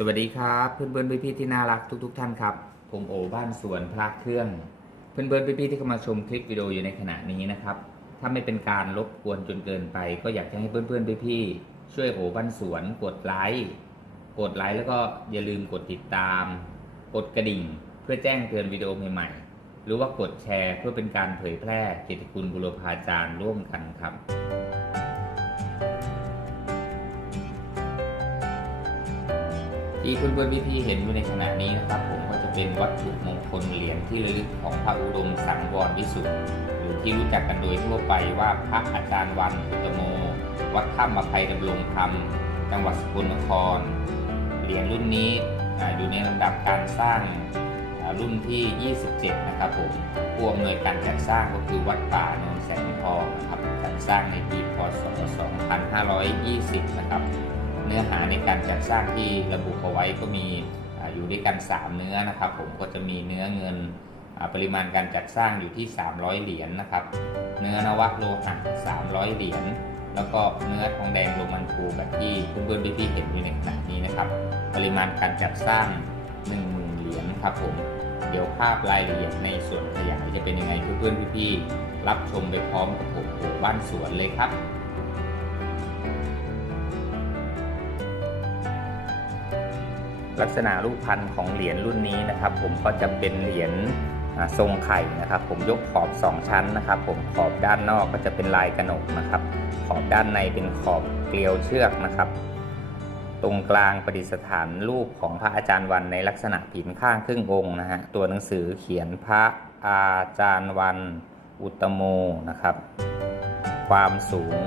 สวัสดีครับเพื่อนเพื่อนๆพี่ที่น่ารักทุกๆท่านครับ ผมโอบ้านสวนพระเครื่อง เพื่อนเพื่อนๆพี่ที่เข้ามาชมคลิปวิดีโออยู่ในขณะนี้นะครับ ถ้าไม่เป็นการรบกวนจนเกินไป ก็อยากจะให้เพื่อนเพื่อนๆพี่ช่วยโอบ้านสวนกดไลค์กดไลค์แล้วก็อย่าลืมกดติดตาม กดกระดิ่ง เพื่อแจ้งเตือนวิดีโอใหม่ๆ หรือว่ากดแชร์เพื่อเป็นการเผยแพร่เกียรติคุณบุรพาจารย์ร่วมกันครับ ที่เพื่อนๆพี่ๆเห็นอยู่ในขณะนี้นะครับ ผมก็จะเป็นวัตถุมงคลเหรียญที่ระลึกของพระอุดมสังวรวิสุทธิ์หรือที่รู้จักกันโดยทั่วไปว่าพระอาจารย์วันอุตโม วัดถ้ำอภัยดำรงธรรมจังหวัดสกลนคร เหรียญรุ่นนี้อยู่ในลำดับการสร้างรุ่นที่ 27 นะครับผมผู้อำนวยการจัดสร้างก็คือวัดป่าโนนแสงทองนะครับจัดสร้างในปีพศ 2520 นะครับ เนื้อหาในการจัดสร้างที่ระบุเอาไว้ก็มีอยู่ด้วยกัน 3 เนื้อนะครับ ผมก็จะมีเนื้อเงินปริมาณการจัดสร้างอยู่ที่ 300 เหรียญนะครับ เนื้อนวโลหะ300 เหรียญ แล้วก็เนื้อทองแดงโรมันฟูแบบที่เพื่อนๆพี่ๆเห็นอยู่ในขณะนี้นะครับ ปริมาณการจัดสร้าง 10,000 เหรียญครับผม เดี๋ยวภาพรายละเอียดในส่วนขยายจะเป็นยังไงเพื่อนๆพี่ๆรับชมไปพร้อมกับผมโอ้บ้านสวนเลยครับ ลักษณะรูปพันธ์ของเหรียญรุ่นนี้นะครับ ผมก็จะเป็นเหรียญทรงไข่นะครับ ผมยกขอบ 2 ชั้นนะครับ ผมขอบด้านนอกก็จะเป็นลายกระหนกนะครับ ขอบด้านในเป็นขอบเกลียวเชือกนะครับ ตรงกลางประดิษฐานรูปของพระอาจารย์วันในลักษณะผินข้างครึ่งองค์นะฮะตัวหนังสือเขียนพระอาจารย์วันอุตโมนะครับ ความสูง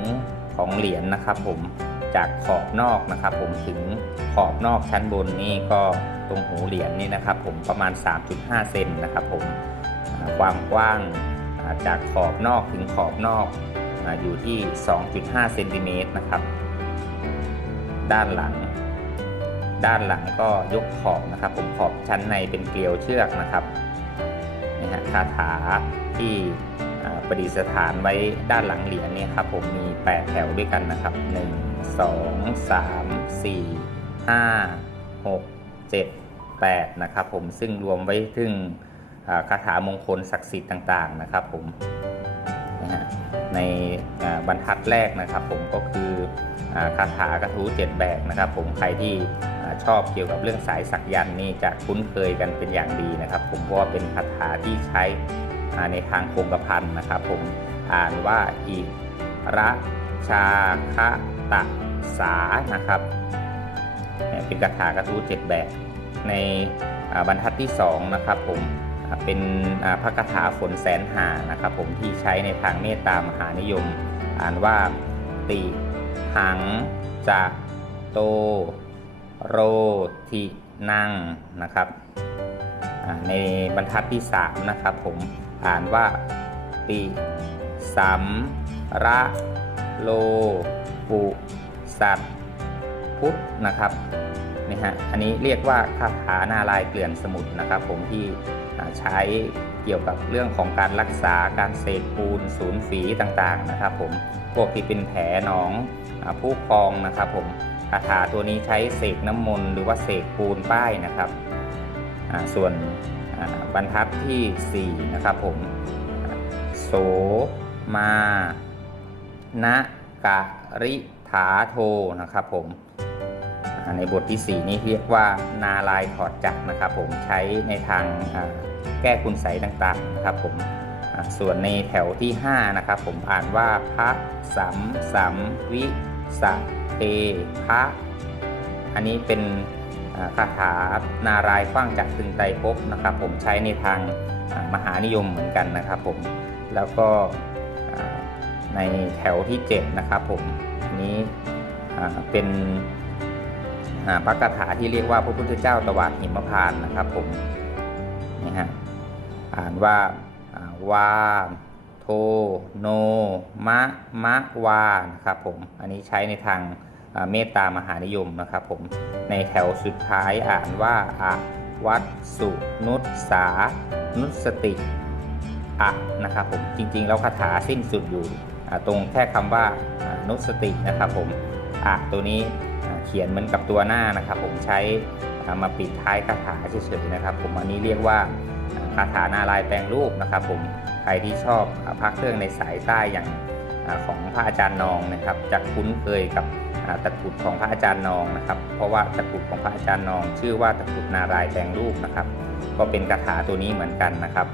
ของเหรียญนะครับผม จากขอบนอกนะครับ ผมถึงขอบนอกชั้นบนนี่ก็ตรงหูเหรียญนี่นะครับ ผมประมาณ 3.5 เซนนะครับ ผมความกว้างจากขอบนอกถึงขอบนอกอยู่ที่ 2.5 เซนติเมตรนะครับ ด้านหลัง ด้านหลังก็ยกขอบนะครับ ผมขอบชั้นในเป็นเกลียวเชือกนะครับนี่ฮะคาถาที่ประดิษฐานไว้ด้านหลังเหรียญเนี่ยครับผมมี 8 แถวด้วยกันนะครับ 1 2 3 4 5 6 7 8นะครับผมซึ่งรวมไว้ถึงคาถามงคลศักดิ์สิทธิ์ต่างๆนะครับผมนะฮะในบรรทัดแรกนะครับผมก็คือคาถากระทู้เจ็ดแบกนะครับผมใครที่ชอบเกี่ยวกับเรื่องสายสักยันนี่จะคุ้นเคยกันเป็นอย่างดีนะครับ ผมเพราะว่าเป็นคาถาที่ใช้ในทางคงกระพันนะครับ ผมอ่านว่าอิระชาคะ ตะสานะครับเป็นคาถากระทู้เจ็ดแบกในบรรทัดที่2นะครับผมเป็นอ่าพระคาถาฝนแสนหานะครับผมที่ใช้ในทางเมตตามหานิยม อ่านว่าติหังจะโตโรทินังนะครับในบรรทัดที่3นะครับผมอ่านว่าติสัมระโล ปุสัตพุทธนะครับนี่ฮะอันนี้เรียกว่าคาถานาลายเกลื่อนสมุทรนะครับผมที่ใช้เกี่ยวกับเรื่องของการรักษาการเสกปูนศูนย์ฝีต่างๆนะครับผมพวกที่เป็นแผลหนองผู้พองนะครับผมคาถาตัวนี้ใช้เสกน้ำมนต์หรือว่าเสกปูนป้ายนะครับส่วนบรรทัดทีสี่4นะครับผมโสมา นะ กะริถาโทนะครับผมในบทที่ 4 นี้เรียกว่านาลายถอดจักรนะครับผมใช้ในทางแก้คุณใสยต่างๆนะครับผมส่วนในแถวที่ 5 นะครับผมอ่านว่าพระสัมสัมวิสะเทพระ อันนี้เป็นคาถานารายณ์กว้างจากตึงไตรภพนะครับผมใช้ในทางมหานิยมเหมือนกันนะครับผมแล้วก็ ในแถวที่ 7 นะครับผมอันนี้อ่เป็นพระคาถาที่เรียกว่าพระพุทธเจ้าตวาดหิมพานนะครับผมนี่ฮะอ่านว่าอ่าวาโทโนมะมะวานะครับผมอันนี้ใช้ในทางเมตตามหานิยมนะครับผมในแถวสุดท้ายอ่านว่าอะวัตสุนุสสานุสติอะนะครับผมจริงๆ แล้วคาถาสิ้นสุดอยู่ ตรงแค่คำว่าอ่านุสตินะครับผมอะตัวนี้เขียนเหมือนกับตัวหน้านะครับ ผมใช้มาปิดท้ายคาถาเฉยๆนะครับ ผมอันนี้เรียกว่าคาถานาลายแปลงรูปนะครับ ผมใครที่ชอบพระเครื่องในสายใต้อย่างอของพระอาจารย์นองนะครับจะคุ้นเคยกับตะกรุดของพระอาจารย์นองนะครับ เพราะว่าตะกรุดของพระอาจารย์นอง ชื่อว่าตะกรุดนารายแปลงรูปนะครับ ก็เป็นคาถาตัวนี้เหมือนกันนะครับ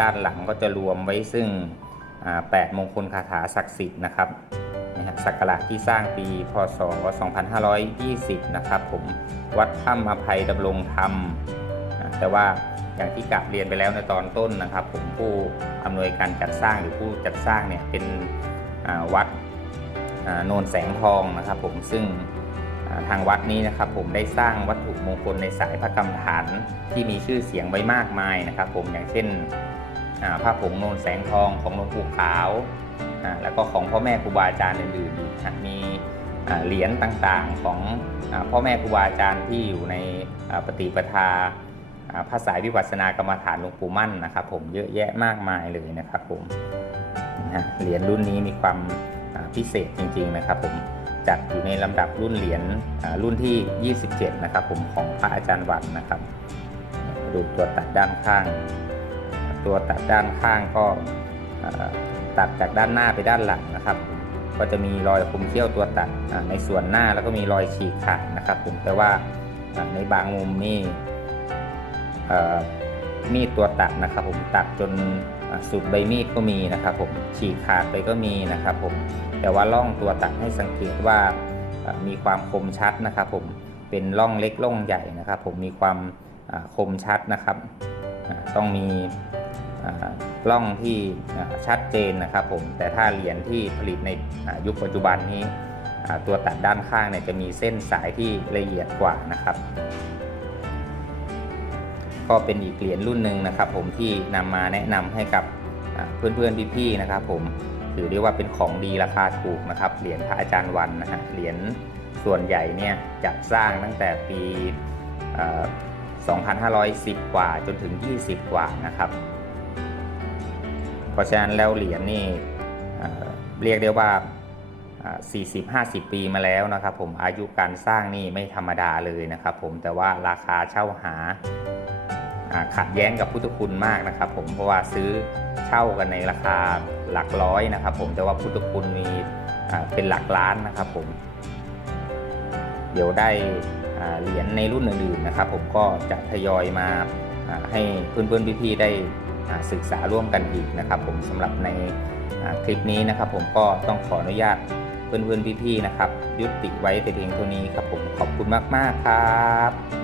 ด้านหลังก็จะรวมไว้ซึ่ง 8มงคลคาถาศักดิ์สิทธิ์นะครับนะฮะสักการะที่สร้างปี พศ 2520 นะครับผมวัดถ้ำอภัยดำรงธรรม แต่ว่าอย่างที่กลับเรียนไปแล้วในตอนต้นนะครับ ผมผู้อำนวยการจัดสร้างหรือผู้จัดสร้างเนี่ยเป็นวัดโนนแสงทองนะครับ ผมซึ่งทางวัดนี้นะครับ ผมได้สร้างวัตถุมงคลในสายพระกรรมฐานที่มีชื่อเสียงไว้มากมายนะครับ ผมอย่างเช่น อ่าพผงโนนแสงทองของหลวงปู่ขาว แล้วก็ของพ่อแม่ครูบาอาจารย์อื่นๆอีกมีเหรียญต่างๆของพ่อแม่ครูบาอาจารย์ที่อยู่ในปฏิปทาอ่าพระสายวิปัสสนากรรมฐานหลวงปู่มั่นนะครับผมเยอะแยะมากมายเลยนะครับผมเหรียญรุ่นนี้มีความพิเศษจริง ๆนะครับผมจัดอยู่ในลำดับรุ่นเหรียญรุ่นที่ 27 นะครับผมของพระอาจารย์วันนะครับ ดูตัวตัดด้านข้าง ตัวตัดด้านข้างก็ตัดจากด้านหน้าไปด้านหลังนะครับ ก็จะมีรอยคมเขี้ยวตัวตัดในส่วนหน้าแล้วก็มีรอยฉีกขาดนะครับผมแต่ว่าในบางมุมนี่มีดตัวตัดนะครับ ผมตัดจนสุดใบมีดก็มีนะครับผมฉีกขาดไปก็มีนะครับผมแต่ว่าร่องตัวตัดให้สังเกตว่ามีความคมชัดนะครับ ผมเป็นร่องเล็กร่องใหญ่นะครับ ผมมีความคมชัดนะครับ ต้องมี อ่องที่ชัดเจนนะครับผมแต่ถ้าเหรียญที่ผลิตในยุคปัจจุบันนี้ ตัวตัดด้านข้างเนี่ยจะมีเส้นสายที่ละเอียดกว่านะครับก็เป็นอีกเหรียญรุ่นหนึ่งนะครับ ผมที่นำมาแนะนำให้กับเพื่อนๆพี่ๆนะครับ ผมถือได้ว่าเป็นของดีราคาถูกนะครับเหรียญพระอาจารย์วันนะฮะเหรียญส่วนใหญ่เนี่ยจัดสร้างตั้งแต่ปี 2510 กว่าจนถึง 20 กว่านะครับ เพราะฉะนั้นแล้วเหรียญนี่เรียกได้ว่า 40-50 ปีมาแล้วนะครับผมอายุการสร้างนี่ไม่ธรรมดาเลยนะครับผมแต่ว่าราคาเช่าหาขัดแย้งกับพุทธคุณมากนะครับผมเพราะว่าซื้อเช่ากันในราคาหลักร้อยนะครับผมแต่ว่าพุทธคุณมีเป็นหลักล้านนะครับผม เดี๋ยวได้เหรียญในรุ่นอื่นๆนะครับผมก็จะทยอยมาให้เพื่อนๆพี่ๆได้ ศึกษาร่วมกันอีกนะครับ ผมสำหรับในคลิปนี้นะครับ ผมก็ต้องขออนุญาตเพื่อนๆพี่ๆนะครับ ยุติไว้แต่เพียงเท่านี้ครับผมขอบคุณมากๆครับ